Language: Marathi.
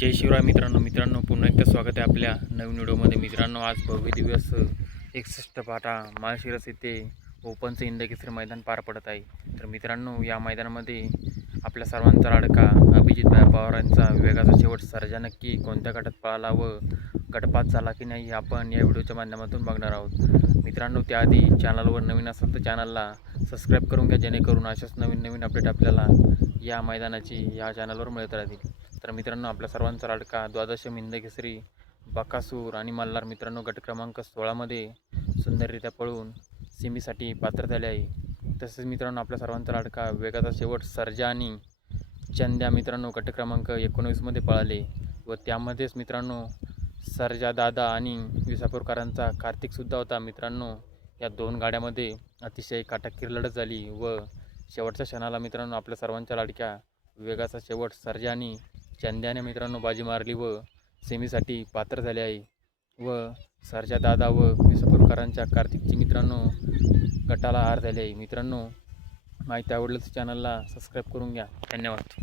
जय शिवराय मित्रांनो पुन्हा एकदा स्वागत आहे आपल्या नवीन व्हिडिओमध्ये। मित्रांनो, आज भव्य दिवस 61 पाटा माळशिरस येथे ओपनचं हिंदकेसरी मैदान पार पडत आहे। तर मित्रांनो, या मैदानामध्ये आपल्या सर्वांचा लाडका अभिजित पवारांचा वेगाचा शेवट सर्जा नक्की कोणत्या गटात पळाला व गटपात झाला की नाही आपण या व्हिडिओच्या माध्यमातून बघणार आहोत। मित्रांनो, त्याआधी चॅनलवर नवीन असाल तर चॅनलला सबस्क्राईब करून घ्या, जेणेकरून अशाच नवीन अपडेट आपल्याला या मैदानाची या चॅनलवर मिळत राहतील। तर मित्रांनो, आपल्या सर्वांचा लाडका द्वादशम हिंदकेसरी बकासूर आणि मल्हार मित्रांनो गट क्रमांक 16 मध्ये सुंदररित्या पळून सेमीसाठी पात्र झाले आहे। तसेच मित्रांनो, आपल्या सर्वांचा लाडका वेगाचा शेवट सर्जा आणि चंद्या मित्रांनो गट क्रमांक 19 मध्ये पळाले व त्यामध्येच मित्रांनो सर्जा दादा आणि विसापूरकरांचा कार्तिकसुद्धा होता। मित्रांनो, या दोन गाड्यामध्ये अतिशय काटाकीर लढत झाली व शेवटच्या क्षणाला मित्रांनो आपल्या सर्वांच्या लाडक्या वेगाचा शेवट सर्जा आणि चंद्याने मित्रांनो बाजी मारली व सेमीसाठी पात्र झाले आहे व सर्जा दादा व विसापूरकरांच्या कार्तिकची मित्रांनो गटाला हार झाले आहे। मित्रांनो, माहिती आवडल्यास चॅनलला सबस्क्राईब करून घ्या। धन्यवाद।